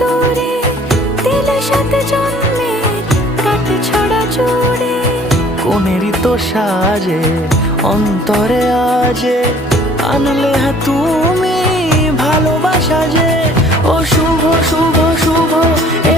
দূরে দিলে সাথে জন্মের কাট ছড়া জুড়ে। কোনেরই তো সাজে অন্তরে আজে আনলে হ্যাঁ তুমি ভালোবাসা যে। ও শুভ শুভ শুভ এ